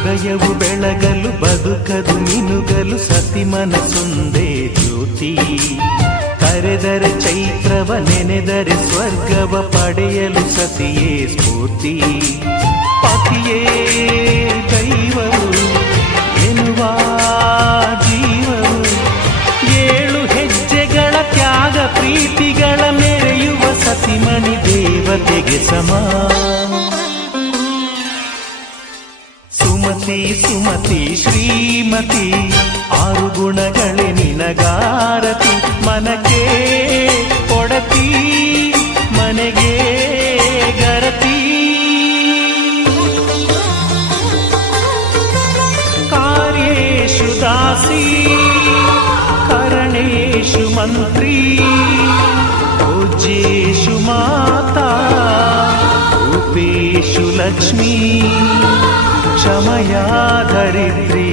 ಹೃದಯವು ಬೆಳಗಲು ಬದುಕದು ಮಿನುಗಲು ಸತಿ ಮನಸ್ಸೊಂದೇ ಜ್ಯೋತಿ. ಕರೆದರೆ ಚೈತ್ರವ ನೆನೆದರೆ ಸ್ವರ್ಗವ ಪಡೆಯಲು ಸತಿಯೇ ಸ್ಫೂರ್ತಿ. ಪತಿಯೇ ದೈವವು ಎನ್ನುವ ಜೀವವು, 7 ಹೆಜ್ಜೆಗಳ ತ್ಯಾಗ ಪ್ರೀತಿಗಳ ಮೆರೆಯುವ ಸತಿಮಣಿ ದೇವತೆಗೆ ಸಮ. ಸುಮತಿ ಸುಮತಿ ಶ್ರೀಮತಿ 6 ಗುಣಗಳೇ ನಿನಗಾರತಿ. ಮನಕ್ಕೆ ಕೊಡತಿ ಮನೆಗೆ ಗರತಿ. ಕಾರ್ಯೇಷು ದಾಸಿ ಕರಣೇಷು ಮಂತ್ರಿ. ಪೂಜ್ಯೇಷು ಮಾತಾ ರೂಪೇಷು ಲಕ್ಷ್ಮೀ. ಕ್ಷಮಯಾ ಧರಿತ್ರಿ